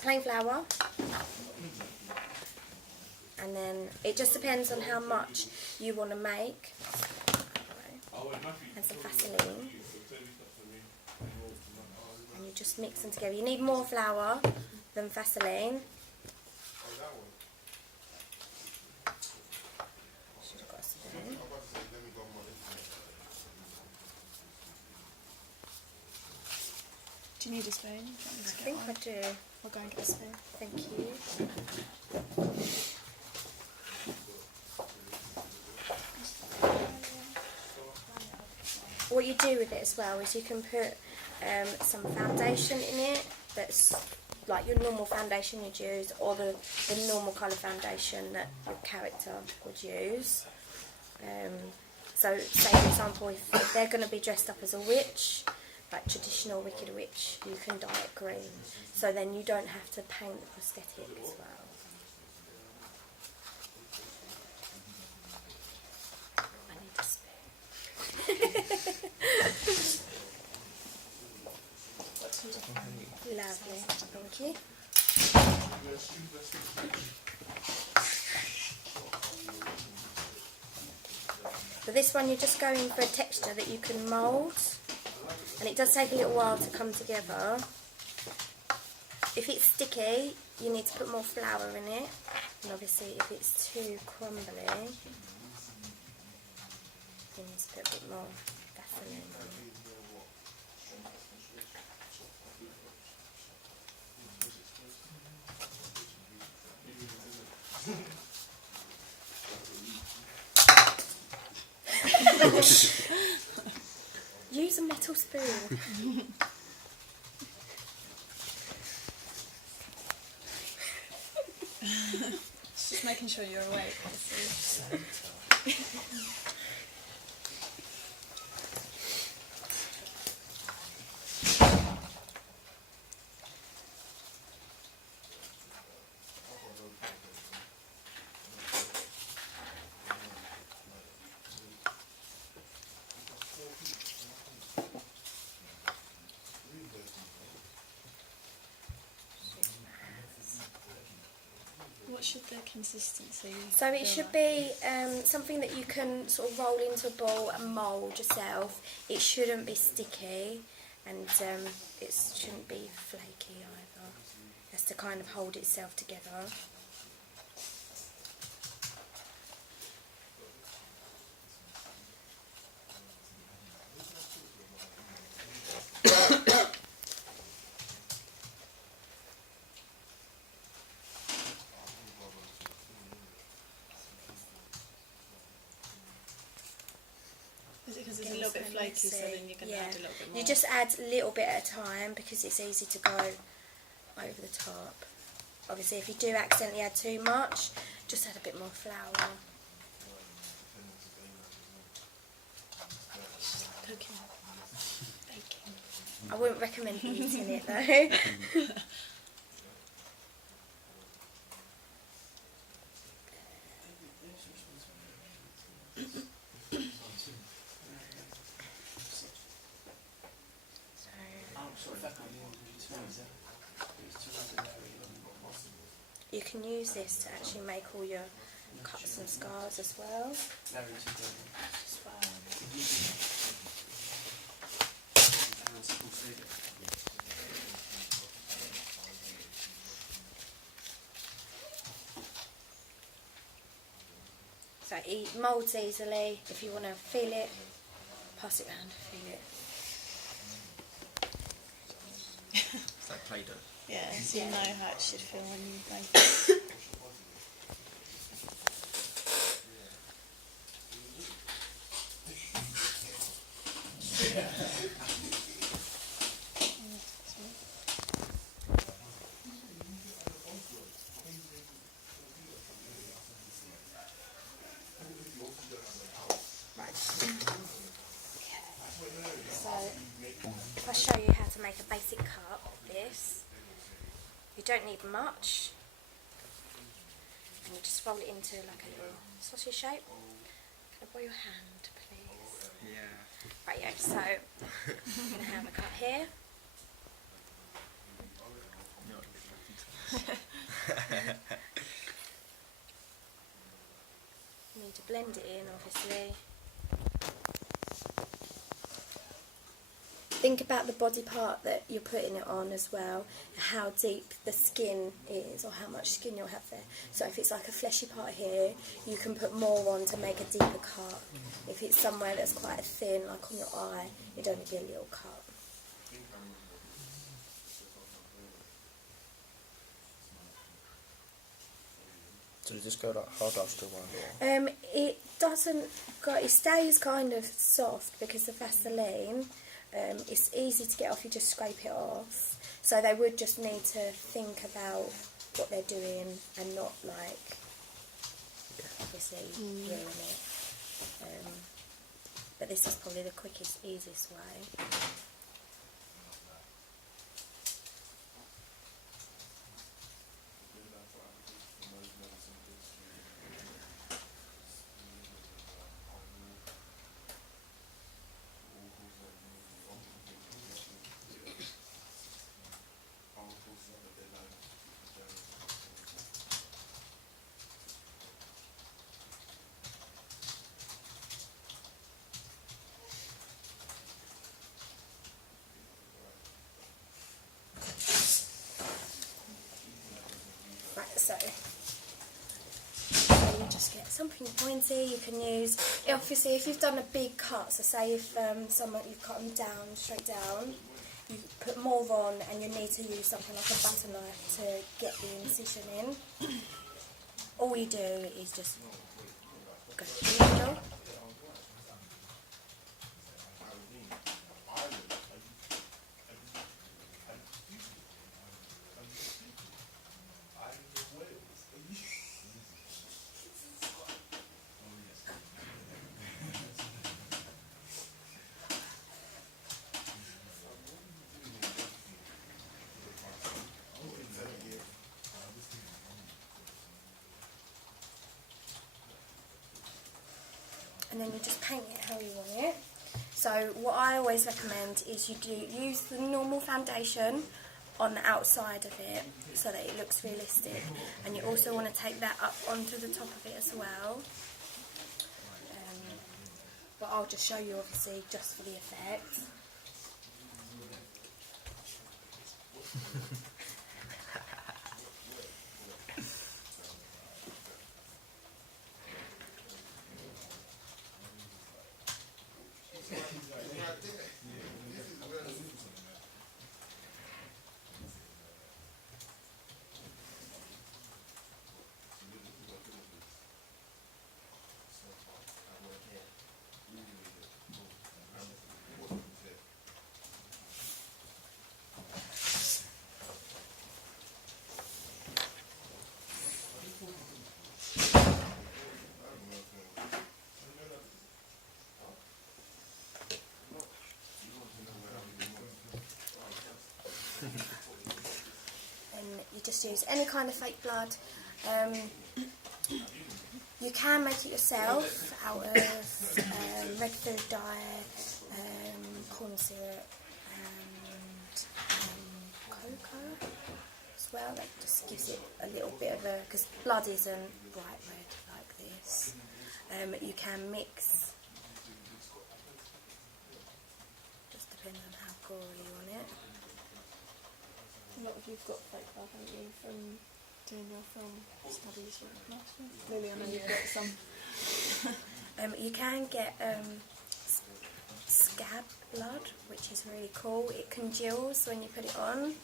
plain flour, and then it just depends on how much you want to make. And some Vaseline, and you just mix them together. You need more flour than Vaseline. Should have got a spoon. Do you need a spoon? I think I do. I'll go and get a spoon. Thank you. What you do with it as well is you can put some foundation in it that's like your normal foundation you'd use, or the normal colour foundation that your character would use. So say for example if they're going to be dressed up as a witch, like traditional Wicked Witch, you can dye it green, so then you don't have to paint the prosthetic as well. I need a spoon. Lovely, thank you. For this one you're just going for a texture that you can mould, and it does take a little while to come together. If it's sticky, you need to put more flour in it, and obviously if it's too crumbly, you need to put a bit more Vaseline in it. Use a metal spoon. Just making sure you're awake. What should the consistency? So it should be something that you can sort of roll into a ball and mould yourself. It shouldn't be sticky, and it shouldn't be flaky either. It has to kind of hold itself together. Is it because it's a little bit flaky, so then you're going to add a little bit more? You just add a little bit at a time because it's easy to go over the top. Obviously, if you do accidentally add too much, just add a bit more flour. Cooking. Baking. I wouldn't recommend eating it though. You can use this to actually make all your cuts and scars as well. So it moulds easily. If you want to feel it, pass it round, feel it. It's like Play-Doh. Yeah, so you know how it should feel when you make it. So if I show you how to make a basic cut of this, you don't need much, and you just roll it into like a little sausage shape. Can I borrow your hand, please? Yeah. Right, yeah, so I'm going to have a cut here. blend it in, obviously. Think about the body part that you're putting it on as well, how deep the skin is or how much skin you'll have there. So if it's like a fleshy part here, you can put more on to make a deeper cut. If it's somewhere that's quite thin, like on your eye, it'd only be a little cut. So does this go like hard after a while? It doesn't go, it stays kind of soft because the Vaseline, it's easy to get off, you just scrape it off. So they would just need to think about what they're doing and not like, obviously, ruin it. But this is probably the quickest, easiest way. So you just get something pointy. You can use, obviously, if you've done a big cut, so say if you've cut them down, straight down, you put more on and you need to use something like a butter knife to get the incision in. All you do is just go through the middle. And then you just paint it how you want it. So what I always recommend is you do use the normal foundation on the outside of it so that it looks realistic, and you also want to take that up onto the top of it as well. But I'll just show you obviously just for the effect. And you just use any kind of fake blood. You can make it yourself out of red food dye, corn syrup and cocoa as well. That just gives it a little bit of a, because blood isn't bright red like this. You can mix, just depending on how gory you want it. A lot of you've got fake blood, haven't you, from doing your film studies? Lily, I know you've got some. You can get scab blood, which is really cool. It congeals when you put it on.